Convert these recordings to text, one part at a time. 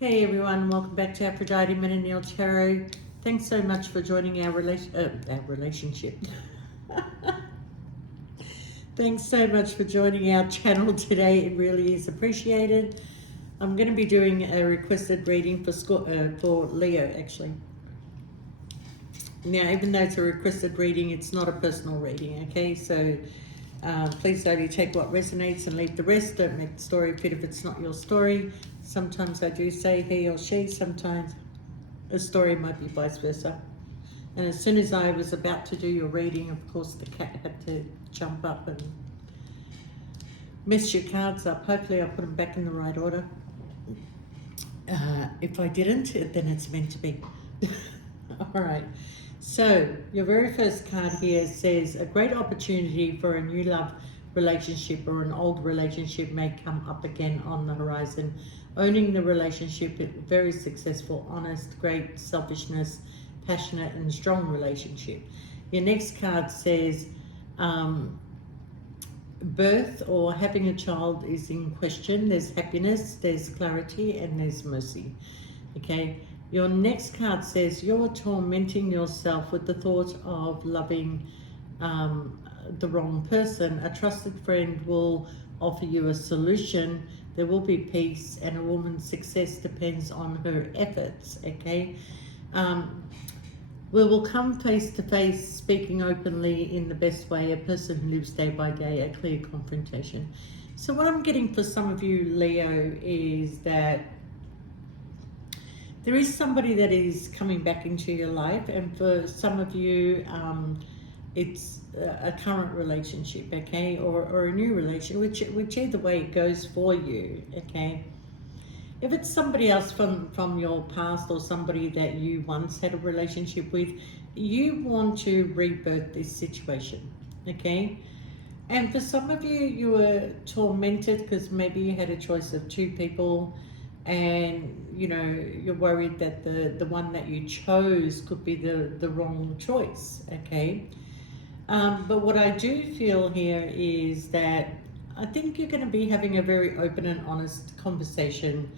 Hey everyone, welcome back to Aphrodite Men and Neil Tarot. Thanks so much for joining our relationship. Thanks so much for joining our channel today. It really is appreciated. I'm going to be doing a requested reading for Leo actually. Now, even though it's a requested reading, it's not a personal reading, okay? So please only take what resonates and leave the rest. Don't make the story fit if it's not your story. Sometimes I do say he or she, sometimes a story might be vice versa. And as soon as I was about to do your reading, of course, the cat had to jump up and mess your cards up. Hopefully I'll put them back in the right order. If I didn't, then it's meant to be. All right. So your very first card here says a great opportunity for a new love relationship or an old relationship may come up again on the horizon. Owning the relationship, very successful, honest, great selfishness, passionate and strong relationship. Your next card says birth or having a child is in question. There's happiness, there's clarity and there's mercy. Okay. Your next card says you're tormenting yourself with the thought of loving the wrong person. A trusted friend will offer you a solution. There will be peace and a woman's success depends on her efforts, okay? We will come face to face, speaking openly in the best way, a person who lives day by day, a clear confrontation. So what I'm getting for some of you, Leo, is that there is somebody that is coming back into your life, and for some of you, it's a current relationship, okay, or a new relationship, which either way it goes for you, okay. If it's somebody else from your past or somebody that you once had a relationship with, you want to rebirth this situation, okay. And for some of you, you were tormented because maybe you had a choice of two people and you know you're worried that the one that you chose could be the wrong choice, okay. But what I do feel here is that I think you're going to be having a very open and honest conversation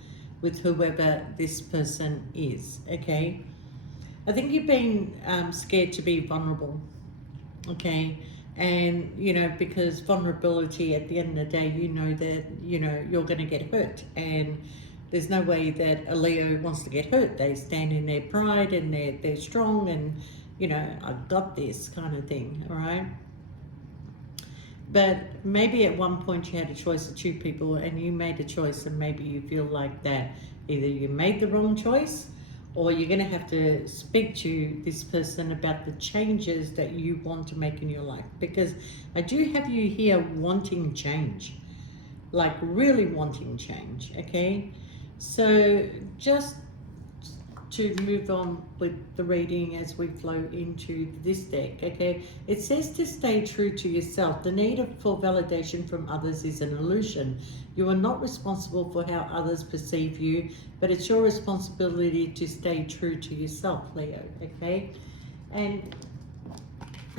with whoever this person is, okay. I think you've been scared to be vulnerable, okay. And you know, because vulnerability at the end of the day, you know that you know you're going to get hurt, and there's no way that a Leo wants to get hurt. They stand in their pride and they're strong and you know, I've got this kind of thing, all right? But maybe at one point you had a choice of two people and you made a choice and maybe you feel like that either you made the wrong choice or you're going to have to speak to this person about the changes that you want to make in your life. Because I do have you here wanting change, like really wanting change, okay? So just to move on with the reading as we flow into this deck, okay? It says to stay true to yourself. The need for validation from others is an illusion. You are not responsible for how others perceive you, but it's your responsibility to stay true to yourself, Leo, okay? And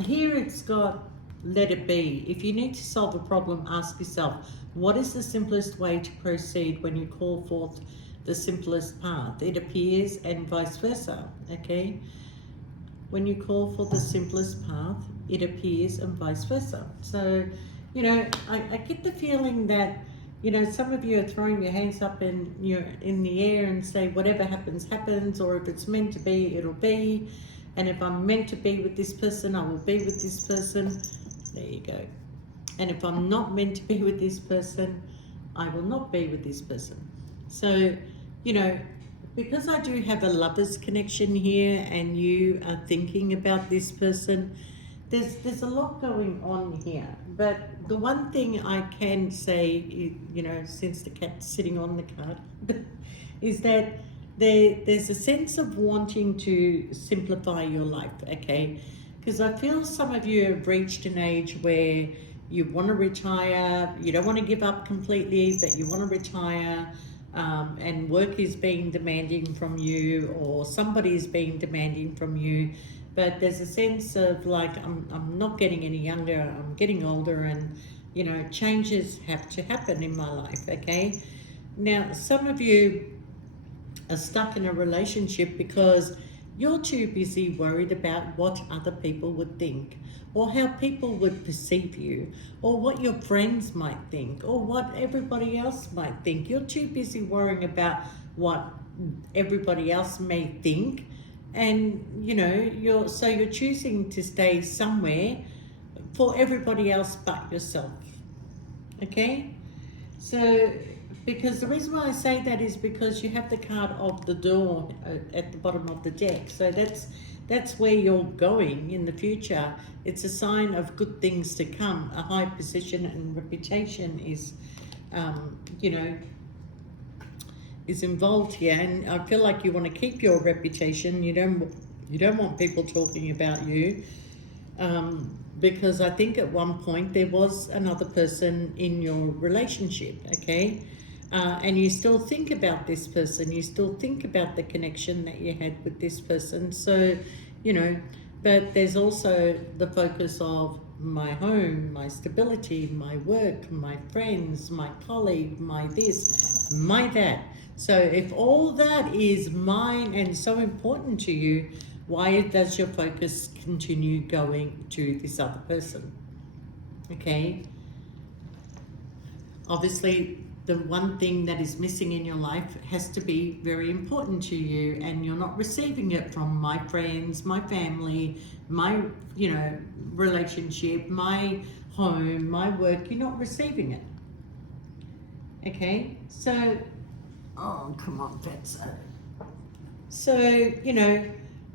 here it's got let it be. If you need to solve a problem, ask yourself, what is the simplest way to proceed when you call forth the simplest path? It appears, and vice versa, okay? When you call for the simplest path, it appears, and vice versa. So, you know, I get the feeling that, you know, some of you are throwing your hands up in the air and say, whatever happens, happens, or if it's meant to be, it'll be. And if I'm meant to be with this person, I will be with this person. There you go. And if I'm not meant to be with this person, I will not be with this person. So, you know, because I do have a lover's connection here and you are thinking about this person, there's a lot going on here. But the one thing I can say, you know, since the cat's sitting on the card, is that there's a sense of wanting to simplify your life, okay? Because I feel some of you have reached an age where you want to retire, you don't want to give up completely, but you want to retire, and work is being demanding from you, or somebody is being demanding from you. But there's a sense of like, I'm not getting any younger, I'm getting older, and you know, changes have to happen in my life, okay? Now, some of you are stuck in a relationship because you're too busy worried about what other people would think, or how people would perceive you, or what your friends might think, or what everybody else might think. You're too busy worrying about what everybody else may think, and you're choosing to stay somewhere for everybody else but yourself. Okay? So, because the reason why I say that is because you have the card of the door at the bottom of the deck. So that's where you're going in the future. It's a sign of good things to come. A high position and reputation is, is involved here, and I feel like you want to keep your reputation. You don't want people talking about you. Because I think at one point there was another person in your relationship, okay? And you still think about this person, you still think about the connection that you had with this person. So, but there's also the focus of my home, my stability, my work, my friends, my colleague, my this, my that. So if all that is mine and so important to you, why does your focus continue going to this other person? Okay. Obviously, the one thing that is missing in your life has to be very important to you, and you're not receiving it from my friends, my family, my, relationship, my home, my work. You're not receiving it. Okay. So, oh, come on, Fatso. So,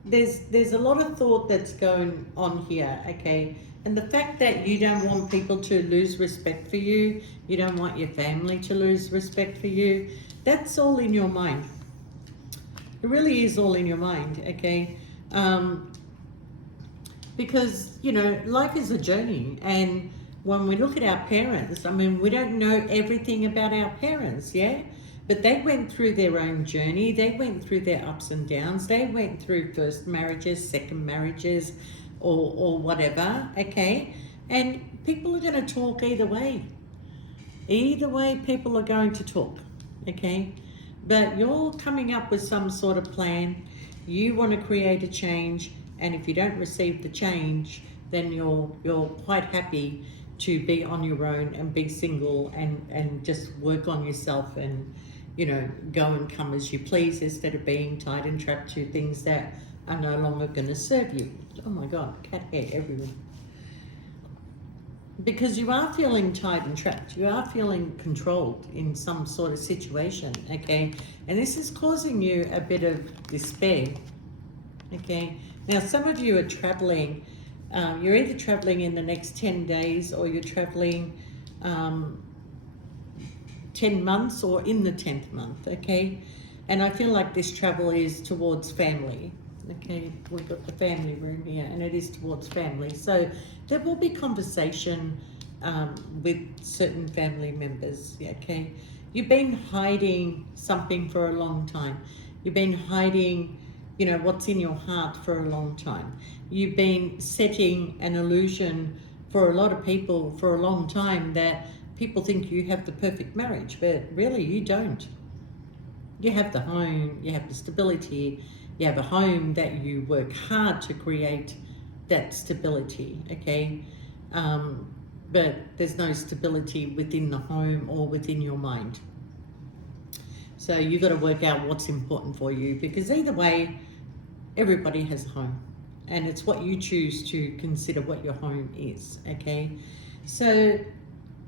there's a lot of thought that's going on here, okay? And the fact that you don't want people to lose respect for you, you don't want your family to lose respect for you, that's all in your mind. It really is all in your mind, okay? Because, life is a journey, and when we look at our parents, we don't know everything about our parents, yeah? But they went through their own journey. They went through their ups and downs. They went through first marriages, second marriages, or whatever, okay? And people are going to talk either way. Either way, people are going to talk, okay? But you're coming up with some sort of plan. You want to create a change, and if you don't receive the change, then you're quite happy to be on your own and be single and just work on yourself and go and come as you please, instead of being tied and trapped to things that are no longer going to serve you. Oh my God, cat hair everywhere. Because you are feeling tied and trapped. You are feeling controlled in some sort of situation, okay? And this is causing you a bit of despair, okay? Now, some of you are traveling. You're either traveling in the next 10 days or you're traveling 10 months or in the 10th month, okay? And I feel like this travel is towards family, okay? We've got the family room here, and it is towards family. So there will be conversation with certain family members, okay? You've been hiding something for a long time. You've been hiding, what's in your heart for a long time. You've been setting an illusion for a lot of people for a long time that people think you have the perfect marriage, but really you don't. You have the home, you have the stability, you have a home that you work hard to create that stability, okay? But there's no stability within the home or within your mind. So you've got to work out what's important for you, because either way, everybody has a home, and it's what you choose to consider what your home is, okay? So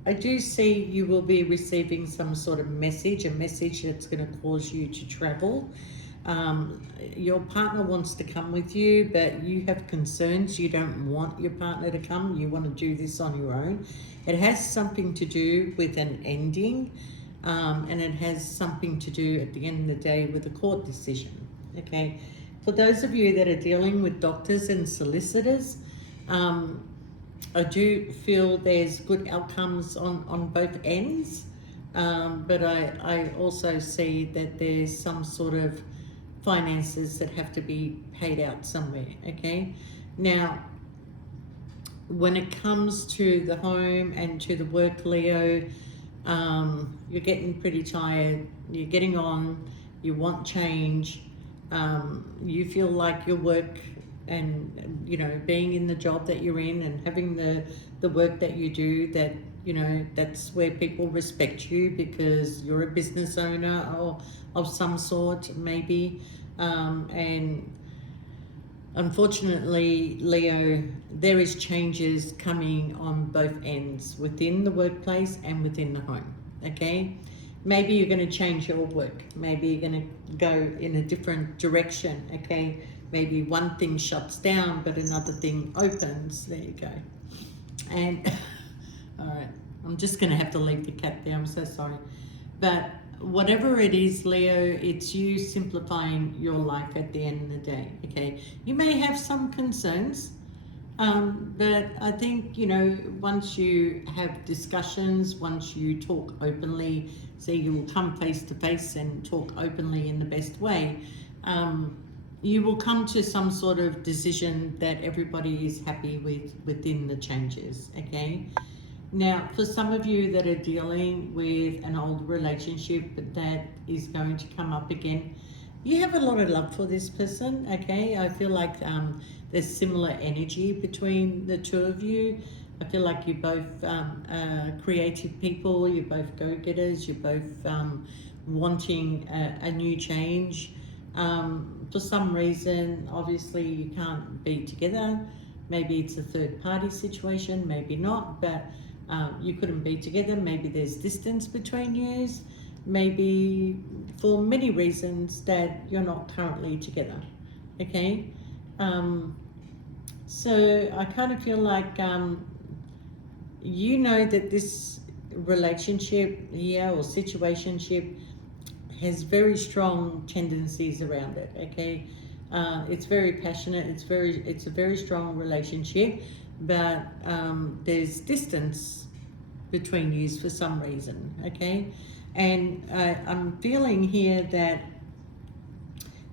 I do see you will be receiving some sort of message, a message that's going to cause you to travel. Your partner wants to come with you, but you have concerns. You don't want your partner to come. You want to do this on your own. It has something to do with an ending, and it has something to do at the end of the day with a court decision, okay? For those of you that are dealing with doctors and solicitors, I do feel there's good outcomes on both ends, but I also see that there's some sort of finances that have to be paid out somewhere, okay? Now, when it comes to the home and to the work, Leo, you're getting pretty tired, you're getting on, you want change, you feel like your work and, you know, being in the job that you're in and having the work that you do, that, you know, that's where people respect you because you're a business owner or of some sort, maybe. And unfortunately, Leo, there is changes coming on both ends, within the workplace and within the home, okay? Maybe you're going to change your work. Maybe you're going to go in a different direction, okay? Maybe one thing shuts down, but another thing opens. There you go. And, all right, I'm just going to have to leave the cat there. I'm so sorry. But whatever it is, Leo, it's you simplifying your life at the end of the day, okay? You may have some concerns, but I think, you know, once you have discussions, once you talk openly, so you'll come face to face and talk openly in the best way, you will come to some sort of decision that everybody is happy with within the changes, okay? Now, for some of you that are dealing with an old relationship that is going to come up again, you have a lot of love for this person, okay? I feel like there's similar energy between the two of you. I feel like you're both creative people, you're both go-getters, you're both wanting a new change. For some reason, obviously, you can't be together. Maybe it's a third-party situation, maybe not, but you couldn't be together. Maybe there's distance between you. Maybe for many reasons that you're not currently together, okay? So I kind of feel like you know that this relationship here or situationship has very strong tendencies around it, okay? It's very passionate, it's a very strong relationship, but there's distance between you for some reason, okay? And I'm feeling here that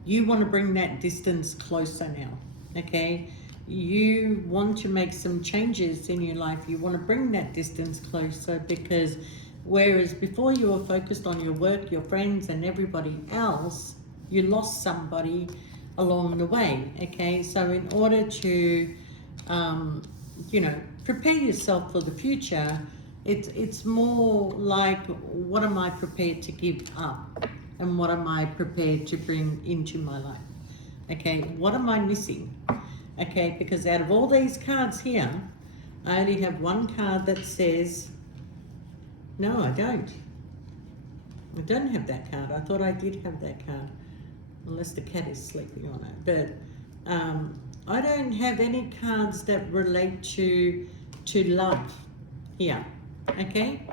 you want to bring that distance closer now, okay? You want to make some changes in your life. You want to bring that distance closer, because whereas before you were focused on your work, your friends and everybody else, you lost somebody along the way, okay? So in order to, you know, prepare yourself for the future, it's more like, what am I prepared to give up? And what am I prepared to bring into my life? Okay, what am I missing? Okay, because out of all these cards here, I only have one card that says, no, I don't. I don't have that card. I thought I did have that card, unless the cat is sleeping on it. But I don't have any cards that relate to love here, okay?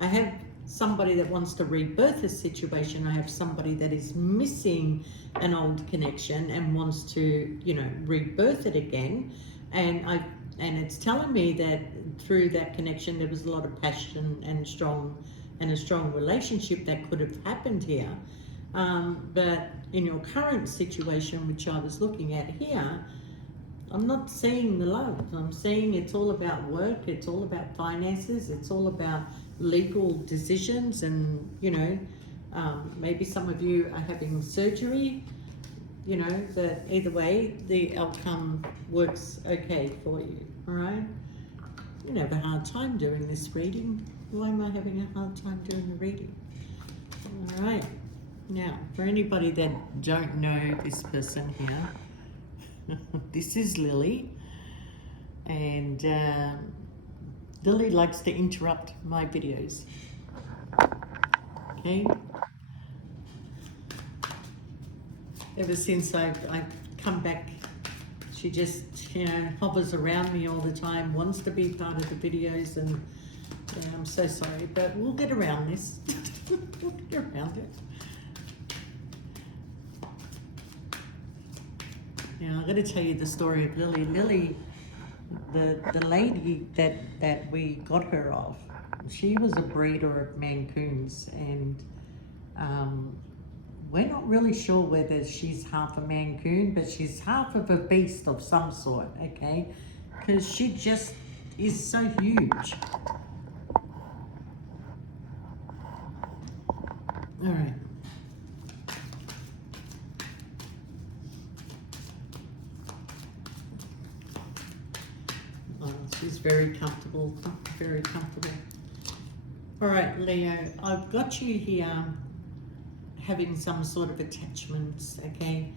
I have somebody that wants to rebirth a situation. I have somebody that is missing an old connection and wants to, you know, rebirth it again. And it's telling me that through that connection there was a lot of passion and a strong relationship that could have happened here. But in your current situation, which I was looking at here, I'm not seeing the love. I'm seeing it's all about work, it's all about finances, it's all about legal decisions, and, you know, maybe some of you are having surgery, you know, but either way, the outcome works okay for you, all right? You don't have a hard time doing this reading. Why am I having a hard time doing the reading? All right. Now, for anybody that don't know this person here, this is Lily, and Lily likes to interrupt my videos, okay? Ever since I've come back, she just, you know, hovers around me all the time, wants to be part of the videos, and yeah, I'm so sorry, but we'll get around this. We'll get around it. Now, I'm going to tell you the story of Lily. Lily, the lady that we got her off, she was a breeder of Mancoons, and we're not really sure whether she's half a Mancoon, but she's half of a beast of some sort, okay? Because she just is so huge. All right. She's very comfortable, very comfortable. All right, Leo, I've got you here having some sort of attachments, okay?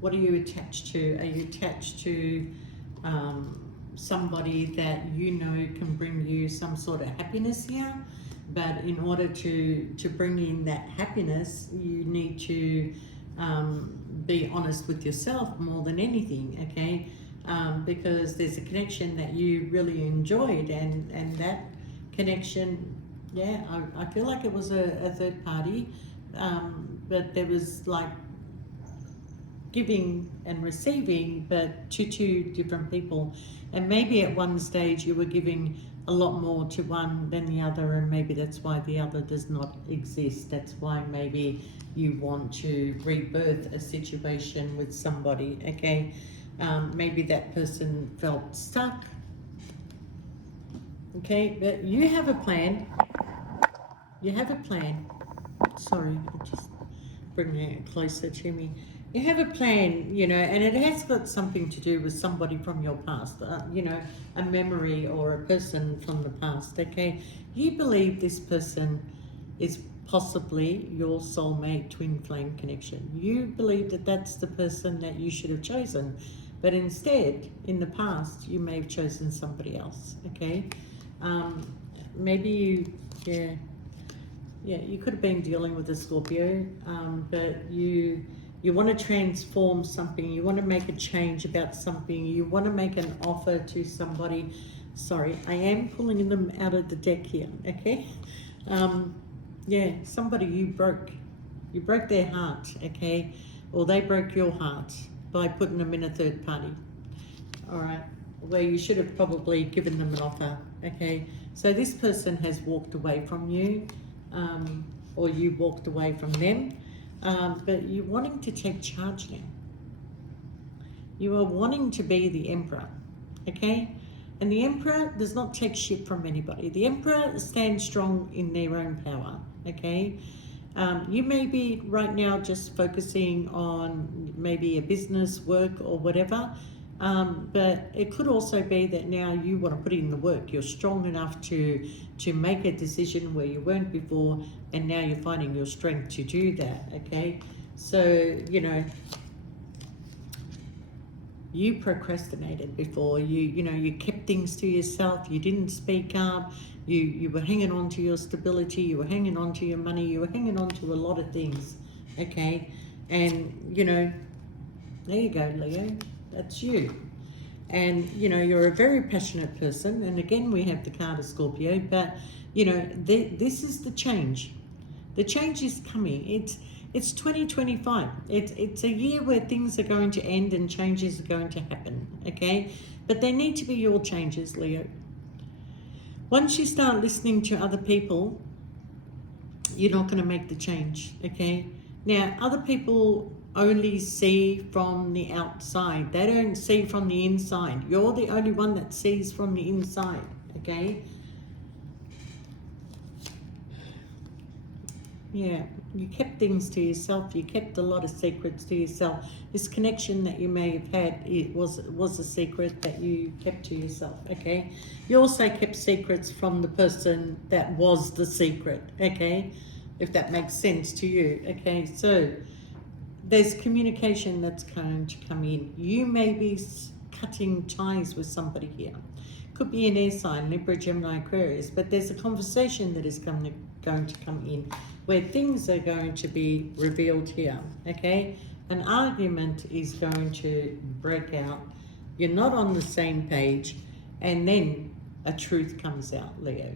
What are you attached to? Are you attached to somebody that you know can bring you some sort of happiness here? But in order to bring in that happiness, you need to be honest with yourself more than anything, okay? Because there's a connection that you really enjoyed, and that connection, yeah, I feel like it was a third party, but there was like giving and receiving, but to two different people. And maybe at one stage you were giving a lot more to one than the other, and maybe that's why the other does not exist. That's why maybe you want to rebirth a situation with somebody, okay? Maybe that person felt stuck, okay? But you have a plan. You have a plan. Sorry, just bringing it closer to me. You have a plan, you know, and it has got something to do with somebody from your past, you know, a memory or a person from the past, okay? You believe this person is possibly your soulmate twin flame connection. You believe that that's the person that you should have chosen, but instead, in the past, you may have chosen somebody else, okay? Maybe you, you could have been dealing with a Scorpio, but you want to transform something, you want to make a change about something, you want to make an offer to somebody. Sorry, I am pulling them out of the deck here, okay? Somebody you broke their heart, okay? Or they broke your heart by putting them in a third party, all right? Where you should have probably given them an offer, okay? So this person has walked away from you, or you walked away from them, but you're wanting to take charge now. You are wanting to be the emperor, okay? And the emperor does not take shit from anybody. The emperor stands strong in their own power, okay? You may be right now just focusing on maybe a business, work, or whatever, but it could also be that now you want to put in the work. You're strong enough to make a decision where you weren't before, and now you're finding your strength to do that, okay? So, you know, you procrastinated before. You kept things to yourself. You didn't speak up. You were hanging on to your stability. You were hanging on to your money. You were hanging on to a lot of things, okay? And, you know, there you go, Leo. That's you. And, you know, you're a very passionate person. And again, we have the card of Scorpio. But, you know, this is the change. The change is coming. It's 2025. It's a year where things are going to end and changes are going to happen, okay? But they need to be your changes, Leo. Once you start listening to other people, you're not going to make the change, okay? Now, other people only see from the outside. They don't see from the inside. You're the only one that sees from the inside, okay? Yeah, you kept things to yourself. You kept a lot of secrets to yourself. This connection that you may have had, it was a secret that you kept to yourself, okay? You also kept secrets from the person that was the secret, okay? If that makes sense to you, okay? So there's communication that's going to come in. You may be cutting ties with somebody here. Could be an air sign, Libra, Gemini, Aquarius, but there's a conversation that is going to come in where things are going to be revealed here, okay? An argument is going to break out. You're not on the same page, and then a truth comes out, Leo.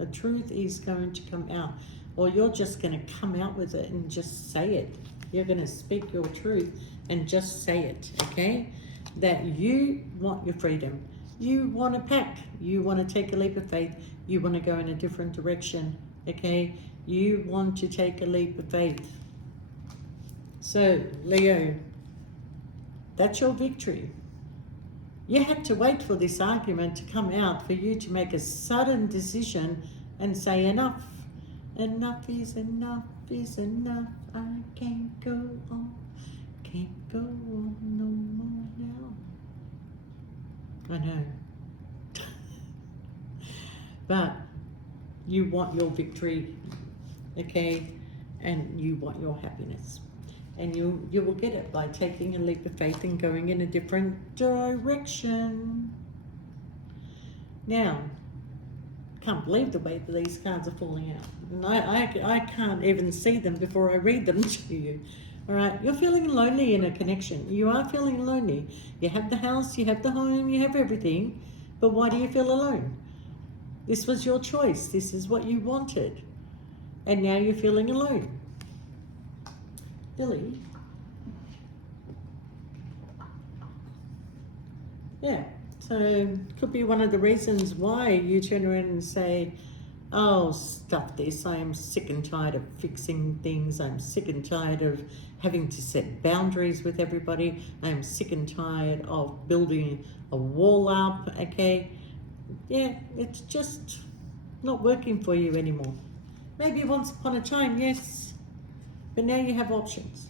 A truth is going to come out, or you're just going to come out with it and just say it. You're going to speak your truth and just say it, okay? That you want your freedom. You want to pack. You want to take a leap of faith. You want to go in a different direction, okay? You want to take a leap of faith. So, Leo, that's your victory. You had to wait for this argument to come out for you to make a sudden decision and say enough. Enough is enough is enough. I can't go on. can't go on no more now. I know. But you want your victory, okay? And you want your happiness. And you will get it by taking a leap of faith and going in a different direction. Now, can't believe the way that these cards are falling out. And I can't even see them before I read them to you. All right, you're feeling lonely in a connection. You are feeling lonely. You have the house, you have the home, you have everything. But why do you feel alone? This was your choice. This is what you wanted. And now you're feeling alone. Billy. Yeah, so could be one of the reasons why you turn around and say, oh, stuff this. I am sick and tired of fixing things. I'm sick and tired of having to set boundaries with everybody. I am sick and tired of building a wall up, okay? Yeah, it's just not working for you anymore. Maybe once upon a time, yes, but now you have options.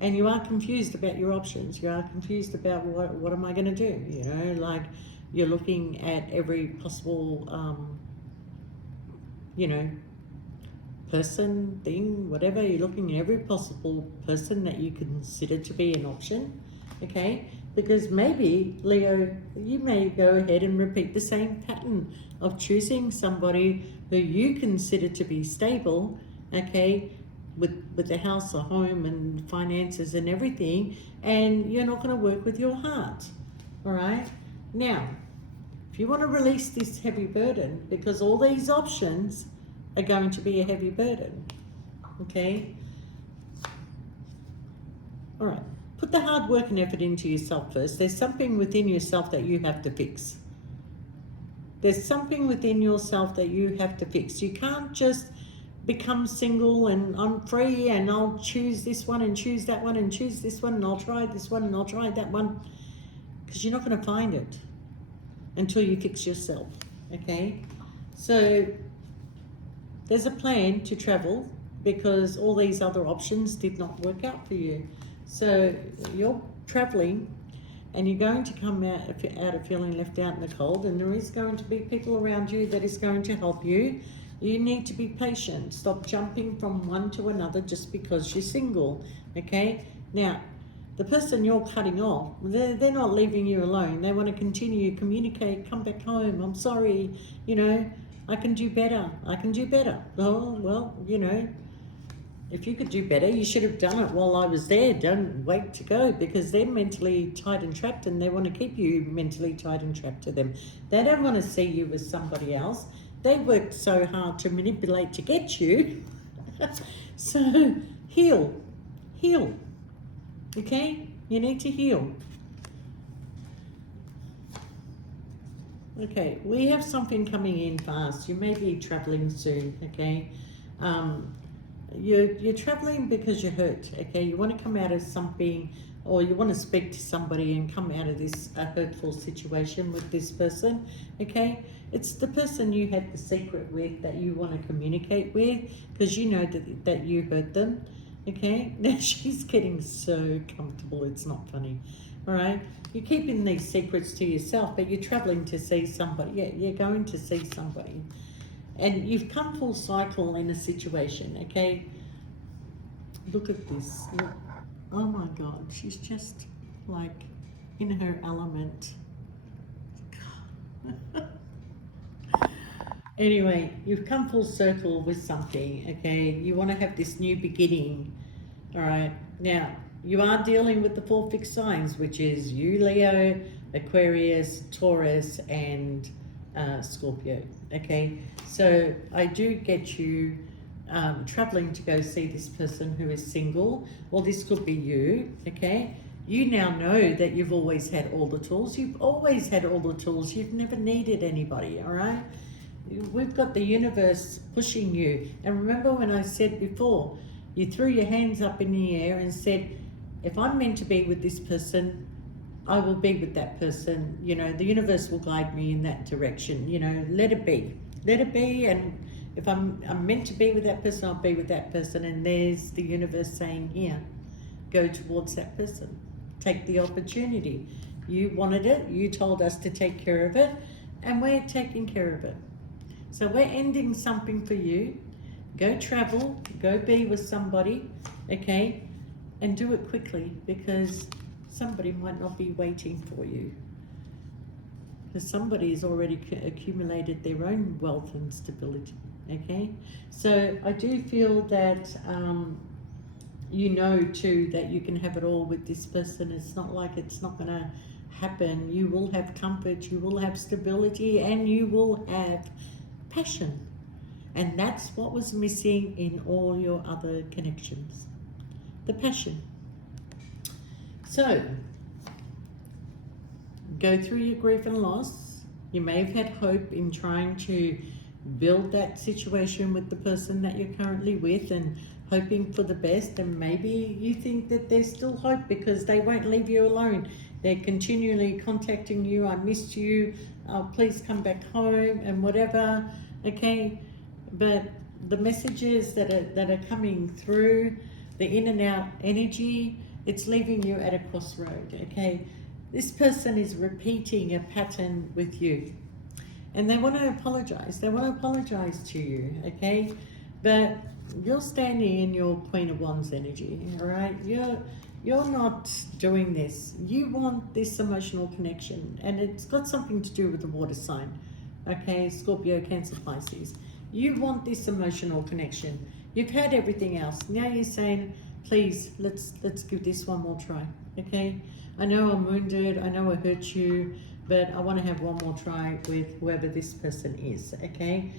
And you are confused about your options. You are confused about what am I going to do? You know, like you're looking at every possible, you know, person, thing, whatever. You're looking at every possible person that you consider to be an option, okay? Because maybe, Leo, you may go ahead and repeat the same pattern of choosing somebody who you consider to be stable, okay, with a house, a home, and finances and everything, and you're not going to work with your heart, all right? Now, if you want to release this heavy burden, because all these options are going to be a heavy burden, okay? All right, put the hard work and effort into yourself first. There's something within yourself that you have to fix. There's something within yourself that you have to fix. You can't just become single and I'm free and I'll choose this one and choose that one and choose this one and I'll try this one and I'll try that one, because you're not going to find it until you fix yourself, okay? So there's a plan to travel because all these other options did not work out for you. So you're traveling and you're going to come out of feeling left out in the cold, and there is going to be people around you that is going to help you. You need to be patient. Stop jumping from one to another just because you're single, okay? Now, the person you're cutting off, they're not leaving you alone. They want to continue, communicate, come back home. I'm sorry, you know, I can do better. I can do better. Oh, well, you know, if you could do better, you should have done it while I was there. Don't wait to go, because they're mentally tied and trapped and they want to keep you mentally tied and trapped to them. They don't want to see you as somebody else. They worked so hard to manipulate to get you. So heal, okay? You need to heal. Okay, we have something coming in fast. You may be traveling soon, okay? You're traveling because you're hurt, okay? You want to come out of something, or you want to speak to somebody and come out of this hurtful situation with this person, okay? It's the person you had the secret with that you want to communicate with, because you know that you hurt them, okay? Now she's getting so comfortable, it's not funny, all right? You're keeping these secrets to yourself, but you're traveling to see somebody. Yeah, you're going to see somebody. And you've come full cycle in a situation, okay? Look at this. Look. Oh my God, she's just like in her element. Anyway, you've come full circle with something, okay? You want to have this new beginning, all right? Now, you are dealing with the 4 fixed signs, which is you, Leo, Aquarius, Taurus, and Scorpio, okay? So I do get you traveling to go see this person who is single, or this could be you, okay? You now know that you've always had all the tools. You've always had all the tools. You've never needed anybody, all right? We've got the universe pushing you. And remember when I said before, you threw your hands up in the air and said, if I'm meant to be with this person, I will be with that person. You know, the universe will guide me in that direction. You know, let it be. Let it be. And if I'm meant to be with that person, I'll be with that person. And there's the universe saying, here, go towards that person. Take the opportunity. You wanted it, you told us to take care of it, and we're taking care of it. So we're ending something for you. Go travel, go be with somebody, okay? And do it quickly, because somebody might not be waiting for you. Because somebody has already accumulated their own wealth and stability, okay? So I do feel that you know too that you can have it all with this person. It's not like it's not going to happen. You will have comfort, you will have stability, and you will have passion. And that's what was missing in all your other connections. The passion. So, go through your grief and loss. You may have had hope in trying to build that situation with the person that you're currently with and hoping for the best, and maybe you think that there's still hope because they won't leave you alone. They're continually contacting you. I missed you, please come back home, and whatever, okay? But the messages that are coming through, the in and out energy, it's leaving you at a crossroad, okay? This person is repeating a pattern with you, and they want to apologize. They want to apologize to you, okay? But you're standing in your Queen of Wands energy, all right? You're not doing this. You want this emotional connection, and it's got something to do with the water sign, okay? Scorpio, Cancer, Pisces. You want this emotional connection. You've had everything else. Now you're saying, please, let's give this one more try, okay? I know I'm wounded. I know I hurt you, but I want to have one more try with whoever this person is, okay?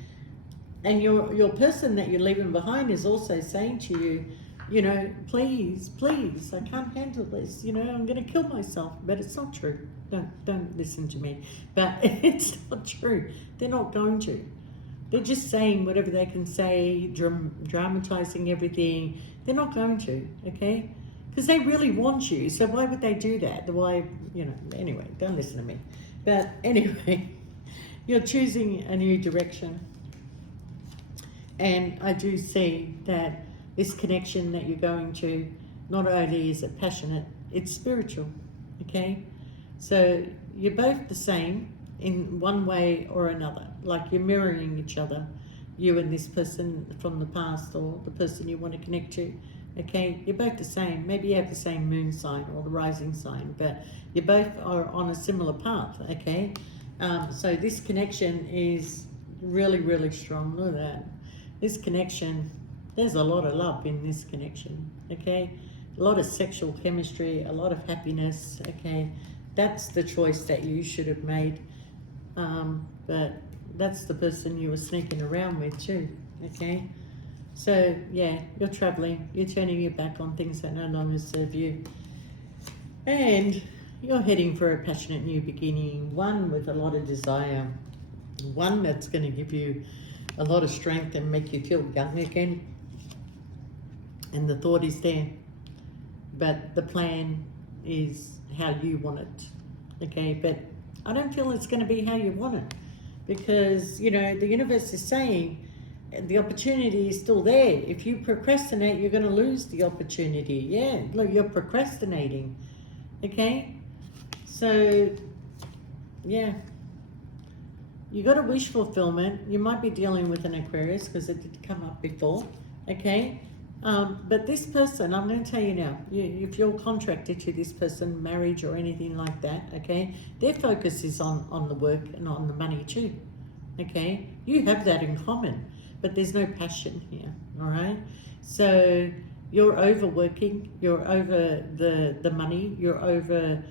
And your person that you're leaving behind is also saying to you, you know, please, I can't handle this. You know, I'm going to kill myself. But it's not true. Don't listen to me. But it's not true. They're not going to. They're just saying whatever they can say, dramatizing everything. They're not going to, okay? Because they really want you. So why would they do that? Why, you know, anyway, don't listen to me. But anyway, you're choosing a new direction. And I do see that this connection that you're going to, not only is it passionate, it's spiritual, okay? So you're both the same in one way or another. Like you're mirroring each other, you and this person from the past, or the person you want to connect to, okay? You're both the same. Maybe you have the same moon sign or the rising sign, but you both are on a similar path, okay? So this connection is really, really strong. Look at that. This connection, there's a lot of love in this connection, okay? A lot of sexual chemistry, a lot of happiness, okay? That's the choice that you should have made. But that's the person you were sneaking around with too, okay? So, yeah, you're traveling. You're turning your back on things that no longer serve you. And you're heading for a passionate new beginning, one with a lot of desire, one that's going to give you a lot of strength and make you feel young again. And the thought is there, but the plan is how you want it, okay? But I don't feel it's going to be how you want it, because, you know, the universe is saying the opportunity is still there. If you procrastinate, you're going to lose the opportunity. Yeah, look, you're procrastinating, okay? So, yeah. You got a wish fulfillment. You might be dealing with an Aquarius because it did come up before, okay? But this person, I'm going to tell you now, if you're contracted to this person, marriage or anything like that, okay, their focus is on the work and on the money too, okay? You have that in common, but there's no passion here, all right? So you're overworking, you're over the money, you're over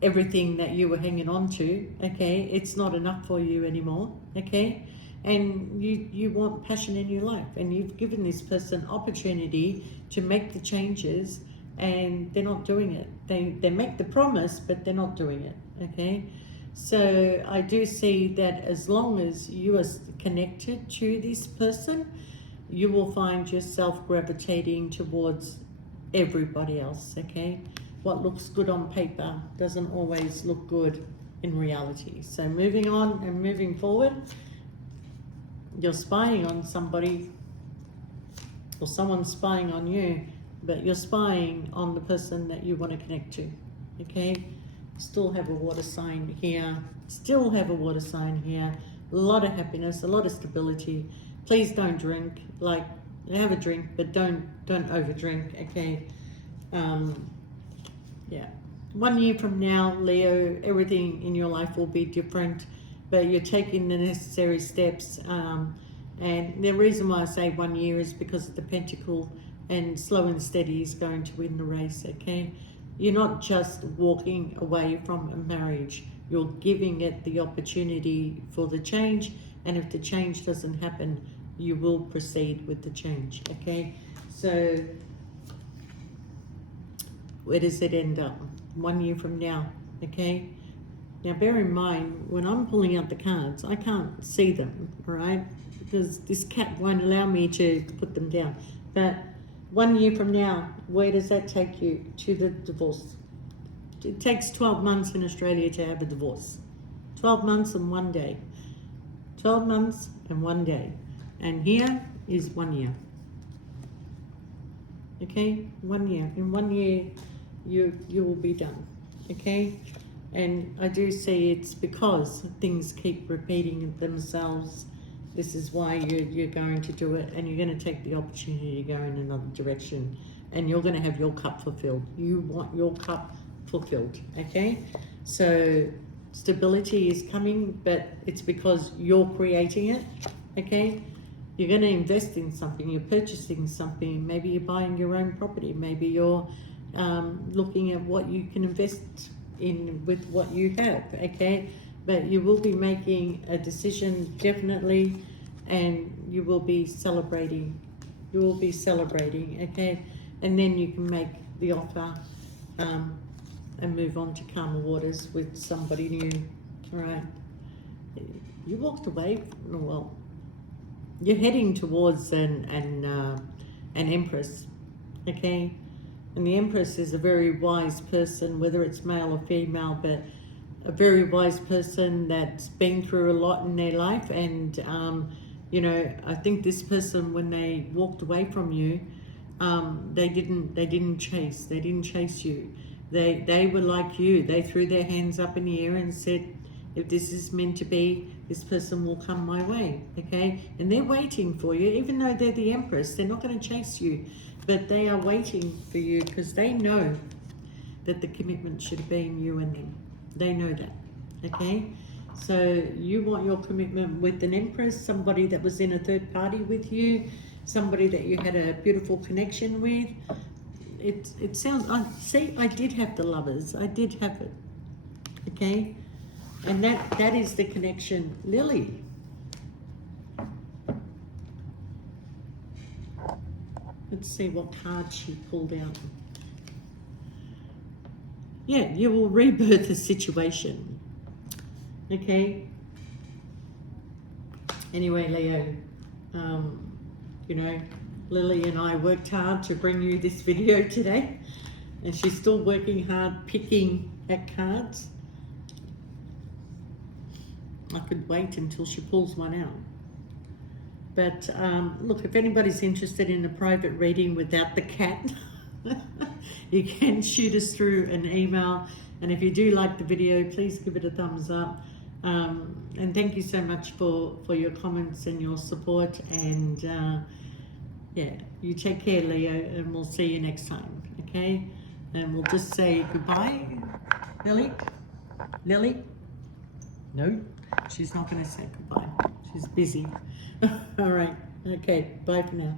everything that you were hanging on to, okay? It's not enough for you anymore, okay? And you want passion in your life, and you've given this person opportunity to make the changes, and they're not doing it. They make the promise, but they're not doing it, okay? So I do see that as long as you are connected to this person, you will find yourself gravitating towards everybody else, okay? What looks good on paper doesn't always look good in reality. So moving on and moving forward, you're spying on somebody, or someone's spying on you, but you're spying on the person that you want to connect to. Okay, still have a water sign here, still have a water sign here. A lot of happiness, a lot of stability. Please don't drink. Like, have a drink, but don't over drink. Okay. Yeah. 1 year from now, Leo, everything in your life will be different, but you're taking the necessary steps. And the reason why I say 1 year is because of the Pentacle, and slow and steady is going to win the race. Okay. You're not just walking away from a marriage. You're giving it the opportunity for the change, and if the change doesn't happen, you will proceed with the change. Okay, so where does it end up? 1 year from now. Okay, now bear in mind, when I'm pulling out the cards, I can't see them, right? Because this cat won't allow me to put them down. But 1 year from now, where does that take you? To the divorce. It takes 12 months in Australia to have a divorce. 12 months and 1 day. 12 months and 1 day. And here is 1 year. Okay, 1 year. In 1 year, you will be done. Okay, and I do see it's because things keep repeating themselves. This is why you're going to do it, and you're going to take the opportunity to go in another direction, and you're going to have your cup fulfilled. You want your cup fulfilled. Okay, so stability is coming, but it's because you're creating it. Okay, you're going to invest in something, you're purchasing something, maybe you're buying your own property, maybe you're looking at what you can invest in with what you have. Okay, but you will be making a decision definitely, and you will be celebrating. You will be celebrating. Okay, and then you can make the offer and move on to calmer waters with somebody new. All right, you walked away. Well, you're heading towards an Empress. Okay, and the Empress is a very wise person, whether it's male or female, but a very wise person that's been through a lot in their life. And you know, I think this person, when they walked away from you, they didn't chase you. They were like you. They threw their hands up in the air and said, if this is meant to be, this person will come my way. Okay, and they're waiting for you. Even though they're the Empress, they're not going to chase you, but they are waiting for you because they know that the commitment should have been you and them. They know that. Okay, so you want your commitment with an Empress, somebody that was in a third party with you, somebody that you had a beautiful connection with. It sounds, I did have the Lovers. I did have it. Okay, and that is the connection. Lily. Let's see what card she pulled out. Yeah, you will rebirth the situation. Okay. Anyway, Leo, you know, Lily and I worked hard to bring you this video today, and she's still working hard picking at cards. I could wait until she pulls one out. But look, if anybody's interested in a private reading without the cat, you can shoot us through an email. And if you do like the video, please give it a thumbs up. And thank you so much for your comments and your support. And yeah, you take care, Leo, and we'll see you next time. Okay? And we'll just say goodbye. Lily? Lily? No, she's not going to say goodbye. She's busy. All right. Okay. Bye for now.